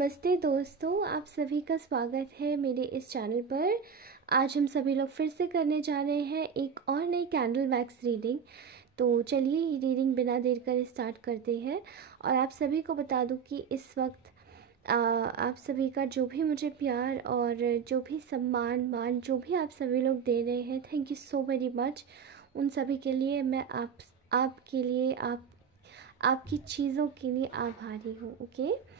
नमस्ते दोस्तों, आप सभी का स्वागत है मेरे इस चैनल पर। आज हम सभी लोग फिर से करने जा रहे हैं एक और नई कैंडल वैक्स रीडिंग। तो चलिए ये रीडिंग बिना देर कर स्टार्ट करते हैं। और आप सभी को बता दूं कि इस वक्त आप सभी का जो भी मुझे प्यार और जो भी सम्मान मान जो भी आप सभी लोग दे रहे हैं, thank you so very much. उन सभी के लिए मैं आपके लिए आपकी चीज़ों के लिए आभारी हूँ। ओके।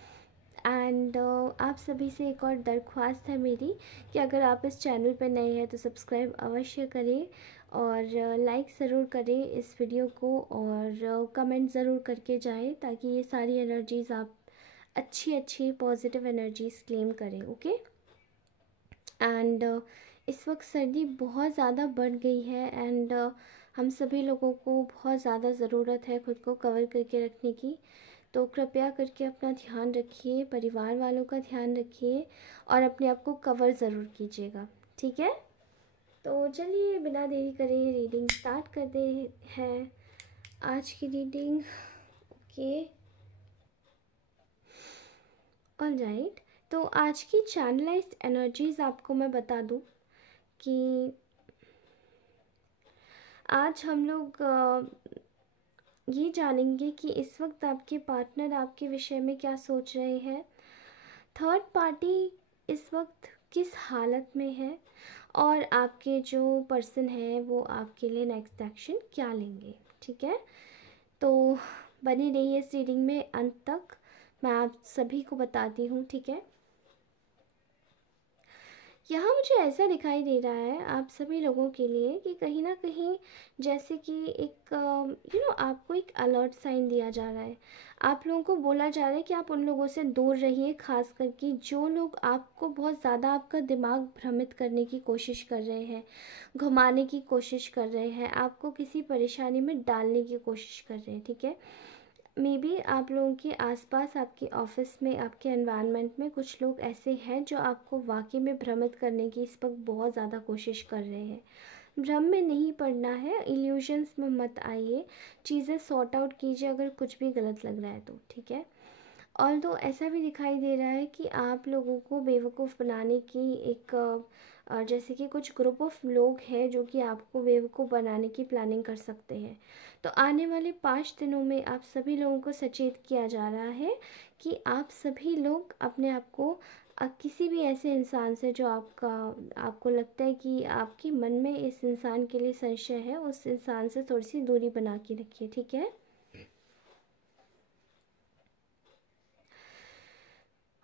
एंड आप सभी से एक और दरख्वास्त है मेरी कि अगर आप इस चैनल पर नए हैं तो सब्सक्राइब अवश्य करें और लाइक ज़रूर करें इस वीडियो को और कमेंट ज़रूर करके जाएं, ताकि ये सारी एनर्जीज़ आप अच्छी पॉजिटिव एनर्जीज़ क्लेम करें। ओके। एंड इस वक्त सर्दी बहुत ज़्यादा बढ़ गई है एंड हम सभी लोगों को बहुत ज़्यादा ज़रूरत है खुद को कवर करके रखने की। तो कृपया करके अपना ध्यान रखिए, परिवार वालों का ध्यान रखिए और अपने आप को कवर ज़रूर कीजिएगा, ठीक है। तो चलिए बिना देरी करे रीडिंग स्टार्ट करते हैं आज की रीडिंग। Okay, alright. तो आज की चैनलाइज्ड एनर्जीज़ आपको मैं बता दूं कि आज हम लोग ये जानेंगे कि इस वक्त आपके पार्टनर आपके विषय में क्या सोच रहे हैं, थर्ड पार्टी इस वक्त किस हालत में है और आपके जो पर्सन है वो आपके लिए नेक्स्ट एक्शन क्या लेंगे, ठीक है। तो बनी रहिए इस रीडिंग में अंत तक, मैं आप सभी को बताती हूँ, ठीक है। यहाँ मुझे ऐसा दिखाई दे रहा है आप सभी लोगों के लिए कि कहीं ना कहीं जैसे कि एक आपको एक अलर्ट साइन दिया जा रहा है। आप लोगों को बोला जा रहा है कि आप उन लोगों से दूर रहिए, खास करके जो लोग आपको बहुत ज़्यादा आपका दिमाग भ्रमित करने की कोशिश कर रहे हैं, घुमाने की कोशिश कर रहे हैं, आपको किसी परेशानी में डालने की कोशिश कर रहे हैं, ठीक है। मे बी आप लोगों के आसपास, आपके ऑफिस में, आपके एनवायरनमेंट में कुछ लोग ऐसे हैं जो आपको वाकई में भ्रमित करने की इस वक्त बहुत ज़्यादा कोशिश कर रहे हैं। भ्रम में नहीं पड़ना है, इल्यूजन्स में मत आइए, चीज़ें सॉर्ट आउट कीजिए अगर कुछ भी गलत लग रहा है तो, ठीक है। और तो ऐसा भी दिखाई दे रहा है कि आप लोगों को बेवकूफ़ बनाने की एक जैसे कि कुछ ग्रुप ऑफ लोग हैं जो कि आपको बेवकूफ़ बनाने की प्लानिंग कर सकते हैं। तो आने वाले 5 दिनों में आप सभी लोगों को सचेत किया जा रहा है कि आप सभी लोग अपने आप को किसी भी ऐसे इंसान से जो आपको लगता है कि आपके मन में इस इंसान के लिए संशय है, उस इंसान से थोड़ी सी दूरी बना के रखिए, ठीक है।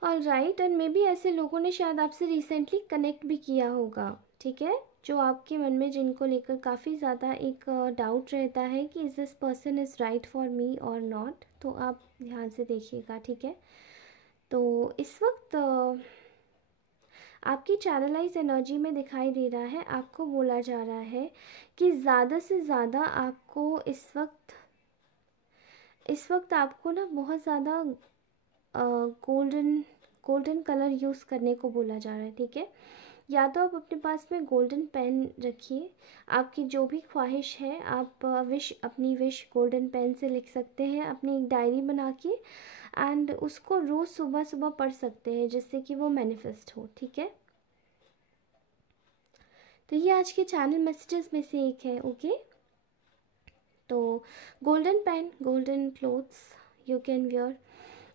ऑलराइट। एंड मे बी ऐसे लोगों ने शायद आपसे रिसेंटली कनेक्ट भी किया होगा, ठीक है, जो आपके मन में जिनको लेकर काफ़ी ज़्यादा एक डाउट रहता है कि is this person is right for me और नॉट। तो आप ध्यान से देखिएगा, ठीक है। तो इस वक्त आपकी चैनलाइज एनर्जी में दिखाई दे रहा है, आपको बोला जा रहा है कि ज़्यादा से ज़्यादा आपको इस वक्त आपको ना बहुत ज़्यादा गोल्डन कलर यूज़ करने को बोला जा रहा है, ठीक है। या तो आप अपने पास में गोल्डन पेन रखिए, आपकी जो भी ख्वाहिश है आप अपनी विश गोल्डन पेन से लिख सकते हैं, अपनी एक डायरी बना के एंड उसको रोज़ सुबह सुबह पढ़ सकते हैं जिससे कि वो मैनिफेस्ट हो, ठीक है। तो ये आज के चैनल मैसेजेस में से एक है। ओके। तो golden pen, golden clothes you can wear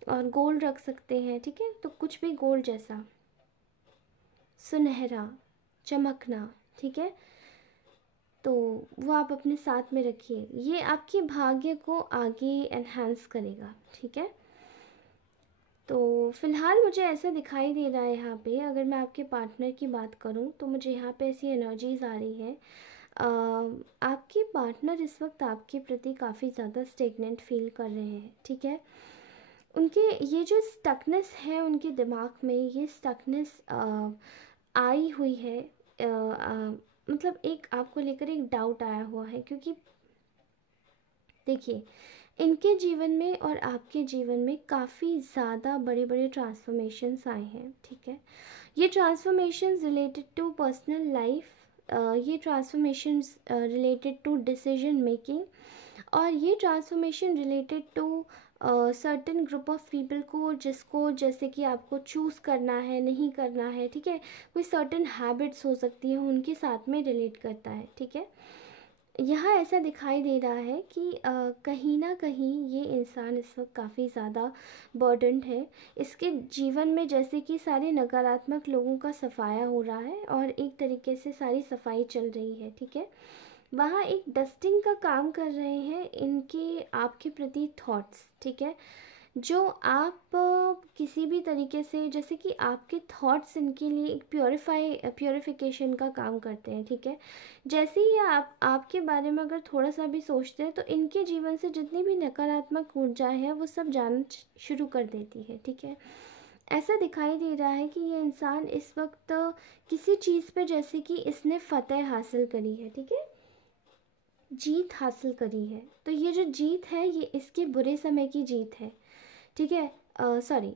or gold रख सकते हैं, ठीक है। तो कुछ भी गोल्ड जैसा सुनहरा चमकना, ठीक है। तो वो आप अपने साथ में रखिए, ये आपके भाग्य को आगे एनहांस करेगा, ठीक है। तो फिलहाल मुझे ऐसा दिखाई दे रहा है यहाँ पे, अगर मैं आपके पार्टनर की बात करूँ तो मुझे यहाँ पे ऐसी एनर्जीज आ रही है। आपके पार्टनर इस वक्त आपके प्रति काफ़ी ज़्यादा स्टेगनेंट फील कर रहे हैं, ठीक है। उनके ये जो स्टकनेस है उनके दिमाग में, ये स्टकनेस आई हुई है, मतलब एक आपको लेकर एक डाउट आया हुआ है, क्योंकि देखिए इनके जीवन में और आपके जीवन में काफ़ी ज़्यादा बड़े बड़े ट्रांसफॉर्मेशंस आए हैं, ठीक है। ये transformations related to personal life, ये transformations related to decision making और ये transformation related to certain group of people को, जिसको जैसे कि आपको चूज़ करना है नहीं करना है, ठीक है, कोई सर्टेन हैबिट्स हो सकती हैं, उनके साथ में रिलेट करता है, ठीक है। यहाँ ऐसा दिखाई दे रहा है कि कहीं ना कहीं ये इंसान इस वक्त काफ़ी ज़्यादा बर्डन्ड है। इसके जीवन में जैसे कि सारे नकारात्मक लोगों का सफाया हो रहा है और एक तरीके से सारी सफाई चल रही है, ठीक है। वहाँ एक डस्टिंग का काम कर रहे हैं इनके आपके प्रति थॉट्स, ठीक है, जो आप किसी भी तरीके से, जैसे कि आपके थॉट्स इनके लिए एक प्योरिफिकेशन का काम करते हैं, ठीक है। जैसे ही आप आपके बारे में अगर थोड़ा सा भी सोचते हैं तो इनके जीवन से जितनी भी नकारात्मक ऊर्जाएं हैं वो सब जाना शुरू कर देती है, ठीक है। ऐसा दिखाई दे रहा है कि ये इंसान इस वक्त किसी चीज़ पे, जैसे कि इसने फतेह हासिल करी है, ठीक है, जीत हासिल करी है। तो ये जो जीत है ये इसके बुरे समय की जीत है, ठीक है, सॉरी,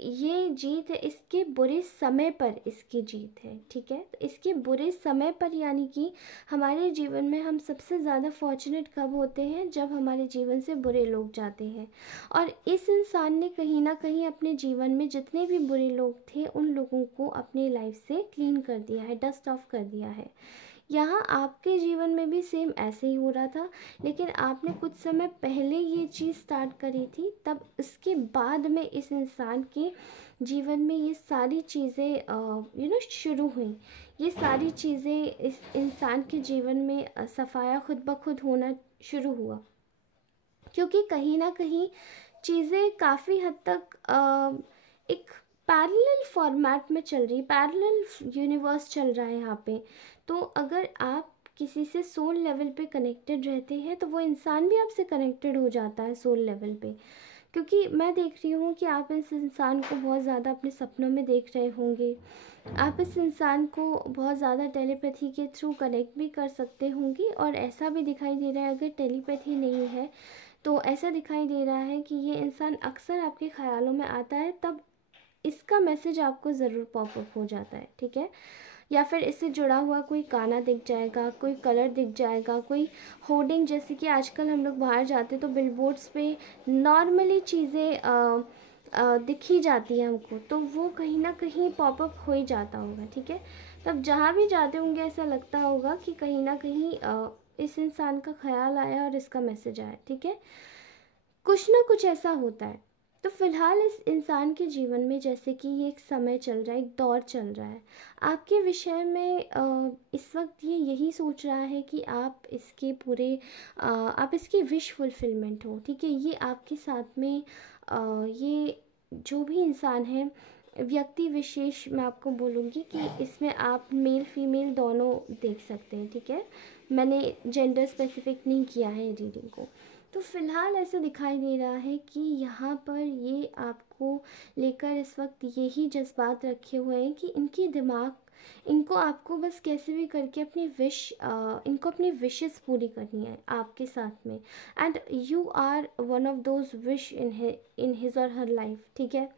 ये जीत है इसके बुरे समय पर, इसकी जीत है, ठीक है। तो इसके बुरे समय पर, यानी कि हमारे जीवन में हम सबसे ज़्यादा फॉर्चुनेट कब होते हैं, जब हमारे जीवन से बुरे लोग जाते हैं। और इस इंसान ने कहीं ना कहीं अपने जीवन में जितने भी बुरे लोग थे उन लोगों को अपनी लाइफ से क्लीन कर दिया है, डस्ट ऑफ कर दिया है। यहाँ आपके जीवन में भी सेम ऐसे ही हो रहा था, लेकिन आपने कुछ समय पहले ये चीज़ स्टार्ट करी थी, तब उसके बाद में इस इंसान के जीवन में ये सारी चीज़ें शुरू हुई। ये सारी चीज़ें इस इंसान के जीवन में सफाया खुद ब खुद होना शुरू हुआ, क्योंकि कहीं ना कहीं चीज़ें काफ़ी हद तक एक पैरेलल फॉर्मेट में चल रही, पैरेलल यूनिवर्स चल रहा है यहाँ पे। तो अगर आप किसी से सोल लेवल पे कनेक्टेड रहते हैं तो वो इंसान भी आपसे कनेक्टेड हो जाता है सोल लेवल पे, क्योंकि मैं देख रही हूँ कि आप इस इंसान को बहुत ज़्यादा अपने सपनों में देख रहे होंगे। आप इस इंसान को बहुत ज़्यादा टेलीपैथी के थ्रू कनेक्ट भी कर सकते होंगे। और ऐसा भी दिखाई दे रहा है, अगर टेलीपैथी नहीं है तो ऐसा दिखाई दे रहा है कि ये इंसान अक्सर आपके ख्यालों में आता है, तब इसका मैसेज आपको ज़रूर पॉपअप हो जाता है, ठीक है। या फिर इससे जुड़ा हुआ कोई गाना दिख जाएगा, कोई कलर दिख जाएगा, कोई होर्डिंग, जैसे कि आजकल हम लोग बाहर जाते तो बिलबोर्ड्स पे नॉर्मली चीज़ें दिखी जाती हैं हमको, तो वो कहीं ना कहीं पॉपअप हो ही जाता होगा, ठीक है। तब जहाँ भी जाते होंगे ऐसा लगता होगा कि कहीं ना कहीं इस इंसान का ख्याल आया और इसका मैसेज आया, ठीक है। कुछ ना कुछ ऐसा होता है। तो फिलहाल इस इंसान के जीवन में जैसे कि ये एक समय चल रहा है, एक दौर चल रहा है आपके विषय में। इस वक्त ये यही सोच रहा है कि आप इसके आप इसकी विश फुलफिलमेंट हो, ठीक है। ये आपके साथ में ये जो भी इंसान है, व्यक्ति विशेष, मैं आपको बोलूँगी कि इसमें आप मेल फीमेल दोनों देख सकते हैं, ठीक है। मैंने जेंडर स्पेसिफिक नहीं किया है रीडिंग को। तो फ़िलहाल ऐसा दिखाई दे रहा है कि यहाँ पर ये आपको लेकर इस वक्त यही जज्बात रखे हुए हैं कि इनको आपको बस कैसे भी करके इनको अपनी विशेस पूरी करनी है आपके साथ में। And you are one of those wish in his or her life, ठीक है।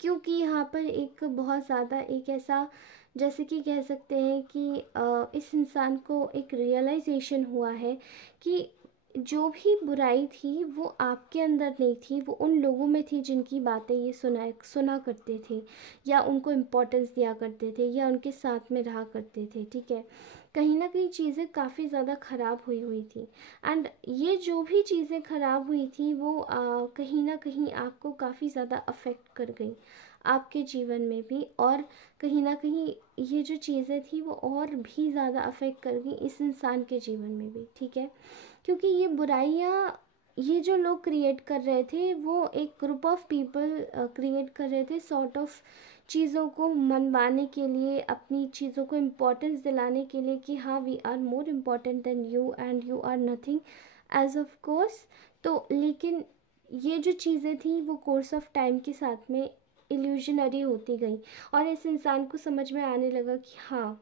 क्योंकि यहाँ पर एक बहुत ज़्यादा एक ऐसा, जैसे कि कह सकते हैं कि इस इंसान को एक रियलाइजेशन हुआ है कि जो भी बुराई थी वो आपके अंदर नहीं थी, वो उन लोगों में थी जिनकी बातें ये सुना करते थे, या उनको इम्पोर्टेंस दिया करते थे, या उनके साथ में रहा करते थे, ठीक है। कहीं ना कहीं चीज़ें काफ़ी ज़्यादा ख़राब हुई थी। एंड ये जो भी चीज़ें ख़राब हुई थी वो कहीं ना कहीं आपको काफ़ी ज़्यादा अफेक्ट कर गई आपके जीवन में भी। और कहीं ना कहीं ये जो चीज़ें थी वो और भी ज़्यादा अफेक्ट कर गई इस इंसान के जीवन में भी, ठीक है। क्योंकि ये बुराइयाँ, ये जो लोग क्रिएट कर रहे थे वो एक ग्रुप ऑफ पीपल क्रिएट कर रहे थे, सॉर्ट ऑफ चीज़ों को मनवाने के लिए, अपनी चीज़ों को इम्पोर्टेंस दिलाने के लिए कि हाँ we are more important than you and you are nothing as of course. तो लेकिन ये जो चीज़ें थी वो कोर्स ऑफ टाइम के साथ में इल्यूजनरी होती गई, और इस इंसान को समझ में आने लगा कि हाँ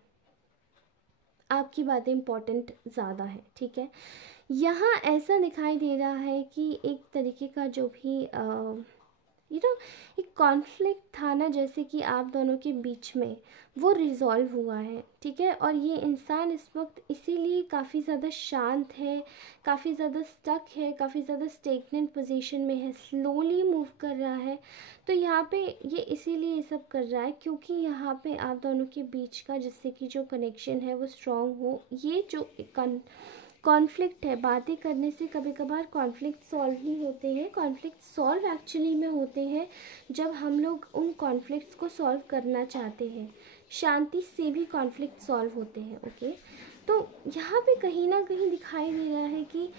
आपकी बातें इम्पोर्टेंट ज़्यादा है, ठीक है। यहाँ ऐसा दिखाई दे रहा है कि एक तरीके का जो भी एक कॉन्फ्लिक्ट था ना, जैसे कि आप दोनों के बीच में, वो रिज़ॉल्व हुआ है, ठीक है। और ये इंसान इस वक्त इसीलिए काफ़ी ज़्यादा शांत है, काफ़ी ज़्यादा स्टक है, काफ़ी ज़्यादा स्टेगनेंट पोजीशन में है, स्लोली मूव कर रहा है। तो यहाँ पे ये इसीलिए ये सब कर रहा है क्योंकि यहाँ पे आप दोनों के बीच का जिससे कि जो कनेक्शन है वो स्ट्रॉन्ग हो। ये जो कॉन्फ्लिक्ट है, बातें करने से कभी कभार कॉन्फ्लिक्ट सॉल्व ही होते हैं। कॉन्फ्लिक्ट सॉल्व एक्चुअली में होते हैं जब हम लोग उन कॉन्फ्लिक्ट्स को सॉल्व करना चाहते हैं। शांति से भी कॉन्फ्लिक्ट सॉल्व होते हैं, ओके। तो यहाँ पे कहीं ना कहीं दिखाई दे रहा है कि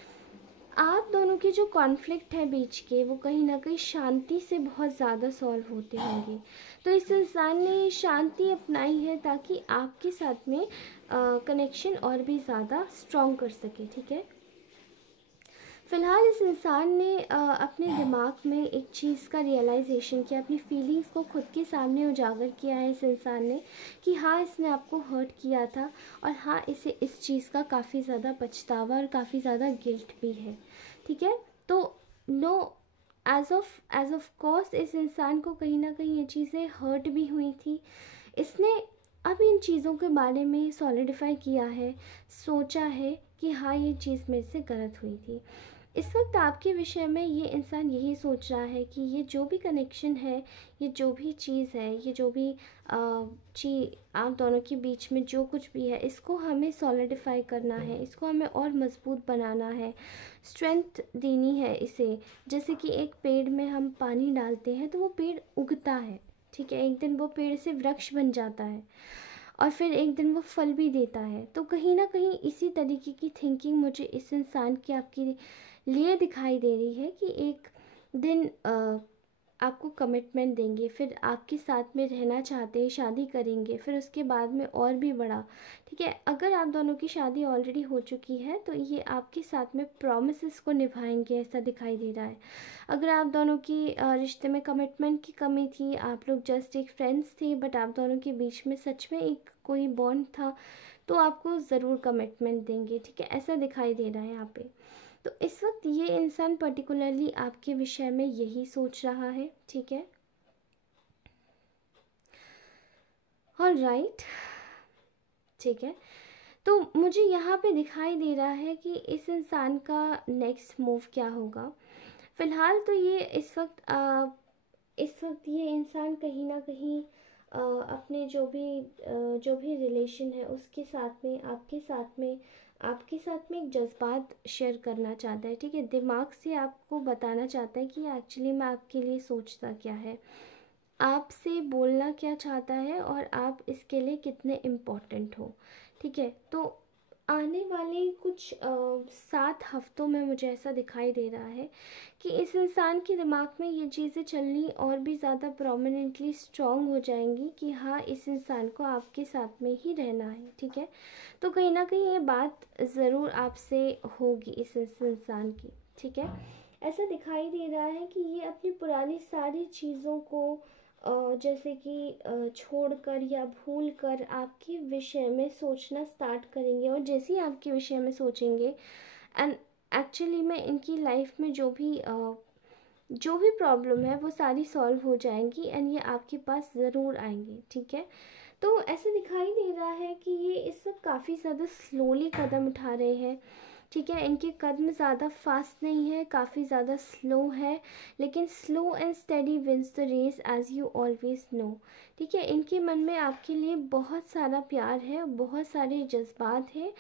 आप दोनों के जो कॉन्फ्लिक्ट है बीच के, वो कहीं ना कहीं शांति से बहुत ज़्यादा सॉल्व होते होंगे। तो इस इंसान ने शांति अपनाई है ताकि आपके साथ में कनेक्शन और भी ज़्यादा स्ट्रॉन्ग कर सके, ठीक है। फ़िलहाल इस इंसान ने अपने दिमाग में एक चीज़ का रियलाइजेशन किया, अपनी फीलिंग्स को खुद के सामने उजागर किया है इस इंसान ने कि हाँ, इसने आपको हर्ट किया था और हाँ, इसे इस चीज़ का काफ़ी ज़्यादा पछतावा और काफ़ी ज़्यादा गिल्ट भी है, ठीक है। तो नो, एज ऑफ कोर्स इस इंसान को कहीं ना कहीं ये चीज़ें हर्ट भी हुई थी। इसने अब इन चीज़ों के बारे में सॉलिडिफाई किया है, सोचा है कि हाँ, ये चीज़ मेरे से गलत हुई थी। इस वक्त आपके विषय में ये इंसान यही सोच रहा है कि ये जो भी कनेक्शन है, ये जो भी चीज़ है, ये जो भी चीज़ आप दोनों के बीच में जो कुछ भी है, इसको हमें सॉलिडिफाई करना है, इसको हमें और मज़बूत बनाना है, स्ट्रेंथ देनी है इसे। जैसे कि एक पेड़ में हम पानी डालते हैं तो वो पेड़ उगता है, ठीक है। एक दिन वो पेड़ से वृक्ष बन जाता है और फिर एक दिन वो फल भी देता है। तो कहीं ना कहीं इसी तरीके की थिंकिंग मुझे इस इंसान की आपके लिए दिखाई दे रही है कि एक दिन आपको कमिटमेंट देंगे, फिर आपके साथ में रहना चाहते हैं, शादी करेंगे, फिर उसके बाद में और भी बड़ा, ठीक है। अगर आप दोनों की शादी ऑलरेडी हो चुकी है तो ये आपके साथ में प्रॉमिसेस को निभाएंगे, ऐसा दिखाई दे रहा है। अगर आप दोनों की रिश्ते में कमिटमेंट की कमी थी, आप लोग जस्ट एक फ्रेंड्स थे, बट आप दोनों के बीच में सच में एक कोई बॉन्ड था, तो आपको ज़रूर कमिटमेंट देंगे, ठीक है, ऐसा दिखाई दे रहा है यहाँ पे। तो इस वक्त ये इंसान पर्टिकुलरली आपके विषय में यही सोच रहा है, ठीक है। ऑल राइट, ठीक है। तो मुझे यहाँ पे दिखाई दे रहा है कि इस इंसान का नेक्स्ट मूव क्या होगा। फ़िलहाल तो ये इस वक्त ये इंसान कहीं ना कहीं अपने जो भी रिलेशन है उसके साथ में, आपके साथ में एक जज्बात शेयर करना चाहता है, ठीक है। दिमाग से आपको बताना चाहता है कि एक्चुअली में आपके लिए सोचता क्या है, आपसे बोलना क्या चाहता है और आप इसके लिए कितने इम्पोर्टेंट हो, ठीक है। तो आने वाले कुछ 7 हफ्तों में मुझे ऐसा दिखाई दे रहा है कि इस इंसान के दिमाग में ये चीज़ें चलनी और भी ज़्यादा प्रोमिनेंटली स्ट्रॉन्ग हो जाएंगी कि हाँ, इस इंसान को आपके साथ में ही रहना है, ठीक है। तो कहीं ना कहीं ये बात ज़रूर आपसे होगी इस इंसान की, ठीक है। ऐसा दिखाई दे रहा है कि ये अपनी पुरानी सारी चीज़ों को जैसे कि छोड़कर या भूल कर आपके विषय में सोचना स्टार्ट करेंगे। और जैसे ही आपके विषय में सोचेंगे, एंड एक्चुअली में इनकी लाइफ में जो भी प्रॉब्लम है वो सारी सॉल्व हो जाएंगी एंड ये आपके पास ज़रूर आएंगे, ठीक है। तो ऐसे दिखाई दे रहा है कि ये इस वक्त काफ़ी ज़्यादा स्लोली कदम उठा रहे हैं, ठीक है। इनके कदम ज़्यादा फास्ट नहीं है, काफ़ी ज़्यादा स्लो है, लेकिन slow and steady wins the race as you always know, ठीक है। इनके मन में आपके लिए बहुत सारा प्यार है, बहुत सारे जज्बात हैं,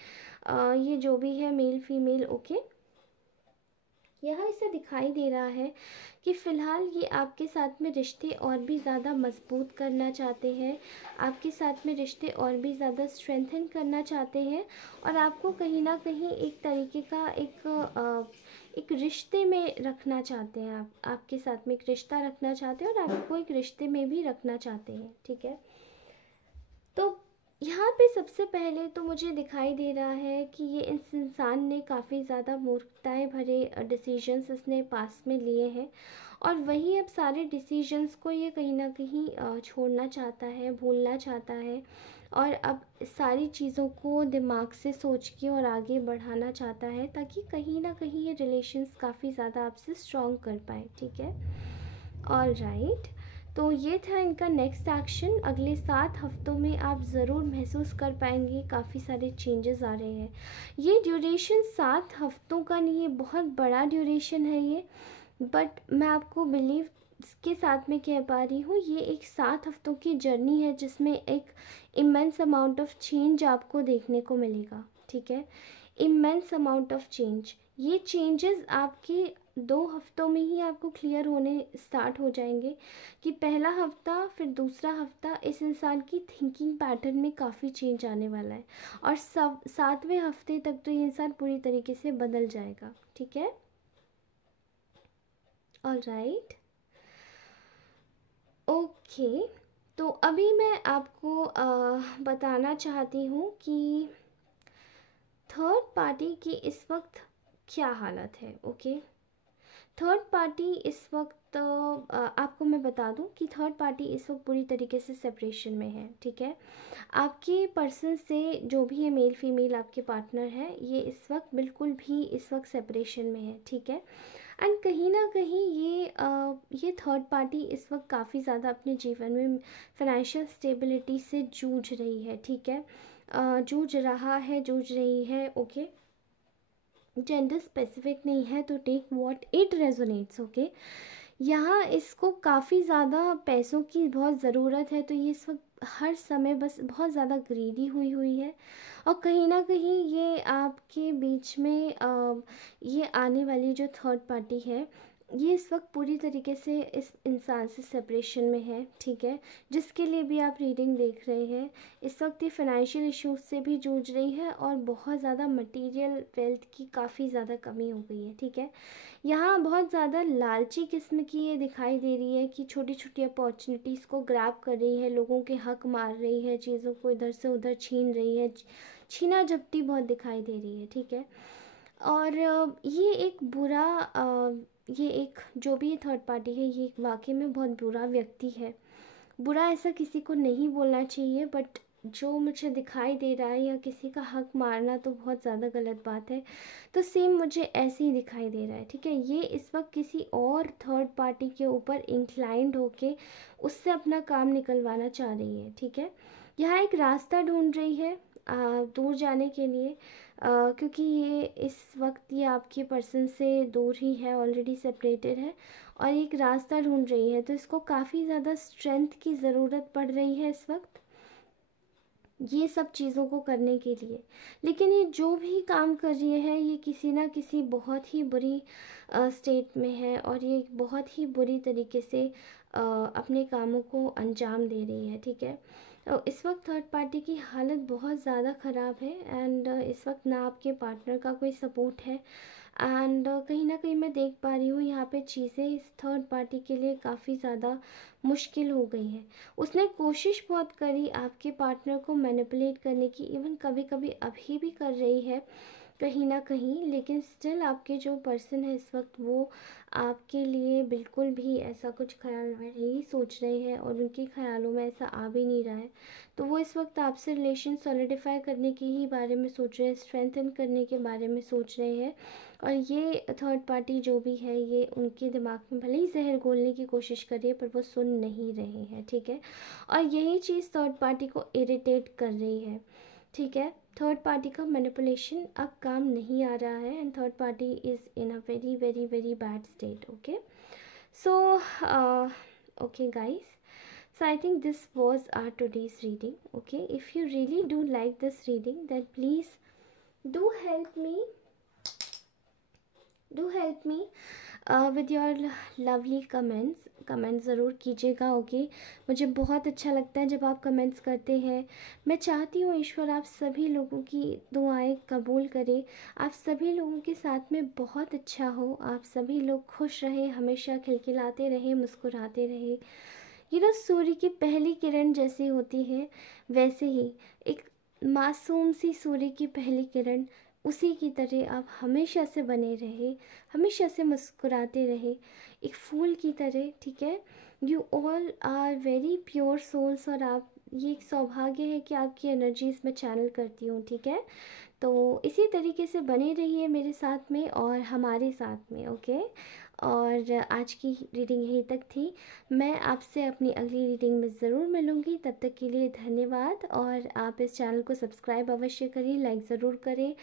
ये जो भी है मेल फीमेल, ओके। यहाँ इससे दिखाई दे रहा है कि फ़िलहाल ये आपके साथ में रिश्ते और भी ज़्यादा मजबूत करना चाहते हैं, आपके साथ में रिश्ते और भी ज़्यादा स्ट्रेंथन करना चाहते हैं और आपको कहीं ना कहीं एक तरीके का एक रिश्ते में रखना चाहते हैं। आपके साथ में एक रिश्ता रखना चाहते हैं और आपको एक रिश्ते में भी रखना चाहते हैं, ठीक है। तो यहाँ पे सबसे पहले तो मुझे दिखाई दे रहा है कि ये इस इंसान ने काफ़ी ज़्यादा मूर्खताएं भरे डिसीजंस इसने पास में लिए हैं और वही अब सारे डिसीजंस को ये कहीं ना कहीं छोड़ना चाहता है, भूलना चाहता है और अब सारी चीज़ों को दिमाग से सोच के और आगे बढ़ाना चाहता है ताकि कहीं ना कहीं ये रिलेशंस काफ़ी ज़्यादा आपसे स्ट्रॉन्ग कर पाए, ठीक है। ऑल राइट, तो ये था इनका नेक्स्ट एक्शन। अगले 7 हफ्तों में आप ज़रूर महसूस कर पाएंगे काफ़ी सारे चेंजेस आ रहे हैं। ये ड्यूरेशन 7 हफ्तों का नहीं है, बहुत बड़ा ड्यूरेशन है ये, बट मैं आपको बिलीव के साथ में कह पा रही हूँ, ये एक 7 हफ्तों की जर्नी है जिसमें एक इमेंस अमाउंट ऑफ चेंज आपको देखने को मिलेगा। ठीक है, इमेंस अमाउंट ऑफ चेंज। ये चेंजेस आपके 2 हफ्तों में ही आपको क्लियर होने स्टार्ट हो जाएंगे कि पहला हफ्ता फिर दूसरा हफ्ता इस इंसान की थिंकिंग पैटर्न में काफ़ी चेंज आने वाला है, और 7वें हफ्ते तक तो ये इंसान पूरी तरीके से बदल जाएगा। ठीक है, ऑल राइट, ओके। तो अभी मैं आपको बताना चाहती हूँ कि थर्ड पार्टी की इस वक्त क्या हालत है। ओके, थर्ड पार्टी इस वक्त आपको मैं बता दूं कि थर्ड पार्टी इस वक्त पूरी तरीके से सेपरेशन में है। ठीक है, आपके पर्सन से जो भी है, मेल फीमेल आपके पार्टनर है, ये इस वक्त बिल्कुल भी इस वक्त सेपरेशन में है। ठीक है, एंड कहीं ना कहीं ये थर्ड पार्टी इस वक्त काफ़ी ज़्यादा अपने जीवन में फाइनेंशियल स्टेबिलिटी से जूझ रही है। ठीक है, जूझ रहा है, जूझ रही है। ओके, जेंडर स्पेसिफिक नहीं है, तो take what it resonates. Okay, यहाँ इसको काफ़ी ज़्यादा पैसों की बहुत ज़रूरत है, तो ये इस वक्त हर समय बस बहुत ज़्यादा ग्रीडी हुई हुई है, और कहीं ना कहीं ये आपके बीच में ये आने वाली जो थर्ड पार्टी है, ये इस वक्त पूरी तरीके से इस इंसान से सेपरेशन में है। ठीक है, जिसके लिए भी आप रीडिंग देख रहे हैं, इस वक्त ये फाइनेंशियल इश्यूज से भी जूझ रही है, और बहुत ज़्यादा मटेरियल वेल्थ की काफ़ी ज़्यादा कमी हो गई है। ठीक है, यहाँ बहुत ज़्यादा लालची किस्म की ये दिखाई दे रही है कि छोटी छोटी अपॉर्चुनिटीज़ को ग्रैब कर रही है, लोगों के हक मार रही है, चीज़ों को इधर से उधर छीन रही है, छीना झपटी बहुत दिखाई दे रही है। ठीक है, और ये एक बुरा ये एक जो भी थर्ड पार्टी है, ये एक वाकई में बहुत बुरा व्यक्ति है। बुरा ऐसा किसी को नहीं बोलना चाहिए, बट जो मुझे दिखाई दे रहा है, या किसी का हक मारना तो बहुत ज़्यादा गलत बात है, तो सेम मुझे ऐसे ही दिखाई दे रहा है। ठीक है, ये इस वक्त किसी और थर्ड पार्टी के ऊपर इंक्लाइंड होके उससे अपना काम निकलवाना चाह रही है। ठीक है, यहाँ एक रास्ता ढूंढ रही है दूर जाने के लिए, क्योंकि ये इस वक्त ये आपके पर्सन से दूर ही है, ऑलरेडी सेपरेटेड है, और एक रास्ता ढूंढ रही है, तो इसको काफ़ी ज़्यादा स्ट्रेंथ की ज़रूरत पड़ रही है इस वक्त ये सब चीज़ों को करने के लिए। लेकिन ये जो भी काम कर रही है, ये किसी ना किसी बहुत ही बुरी स्टेट में है, और ये बहुत ही बुरी तरीके से अपने कामों को अंजाम दे रही है। ठीक है, तो इस वक्त थर्ड पार्टी की हालत बहुत ज़्यादा ख़राब है, एंड इस वक्त ना आपके पार्टनर का कोई सपोर्ट है, एंड कहीं ना कहीं मैं देख पा रही हूँ यहाँ पे चीज़ें इस थर्ड पार्टी के लिए काफ़ी ज़्यादा मुश्किल हो गई हैं। उसने कोशिश बहुत करी आपके पार्टनर को मैनिपुलेट करने की, इवन कभी कभी अभी भी कर रही है कहीं ना कहीं, लेकिन स्टिल आपके जो पर्सन है इस वक्त, वो आपके लिए बिल्कुल भी ऐसा कुछ ख्याल में नहीं सोच रहे हैं, और उनके ख्यालों में ऐसा आ भी नहीं रहा है। तो वो इस वक्त आपसे रिलेशन सॉलिडिफाई करने के ही बारे में सोच रहे हैं, स्ट्रेंथन करने के बारे में सोच रहे हैं, और ये थर्ड पार्टी जो भी है, ये उनके दिमाग में भले ही जहर घोलने की कोशिश कर रही है, पर वो सुन नहीं रहे हैं। ठीक है, और यही चीज़ थर्ड पार्टी को इरिटेट कर रही है। ठीक है, थर्ड पार्टी का मैनिपुलेशन अब काम नहीं आ रहा है, and third party is in a very very very bad state. Okay, so okay guys, so I think this was our today's reading. Okay, if you really do like this reading, then please do help me with your lovely comments ज़रूर कीजिएगा। Okay, मुझे बहुत अच्छा लगता है जब आप comments करते हैं। मैं चाहती हूँ ईश्वर आप सभी लोगों की दुआएं कबूल करे, आप सभी लोगों के साथ में बहुत अच्छा हो, आप सभी लोग खुश रहे, हमेशा खिलखिलाते रहे, मुस्कुराते रहे। ये ना सूर्य की पहली किरण जैसी होती है, वैसे ही एक मासूम सी सूर्य की पहली किरण, उसी की तरह आप हमेशा से बने रहे, हमेशा से मुस्कुराते रहे, एक फूल की तरह। ठीक है, you all are very pure souls, और आप, ये एक सौभाग्य है कि आपकी एनर्जीज मैं चैनल करती हूँ। ठीक है, तो इसी तरीके से बने रहिए मेरे साथ में और हमारे साथ में, ओके। और आज की रीडिंग यहीं तक थी। मैं आपसे अपनी अगली रीडिंग में ज़रूर मिलूँगी। तब तक के लिए धन्यवाद। और आप इस चैनल को सब्सक्राइब अवश्य करिए, लाइक ज़रूर करें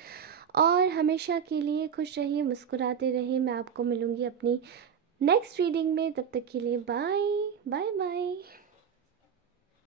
और हमेशा के लिए खुश रहिए, मुस्कुराते रहिए। मैं आपको मिलूँगी अपनी नेक्स्ट रीडिंग में। तब तक के लिए बाय बाय बाय।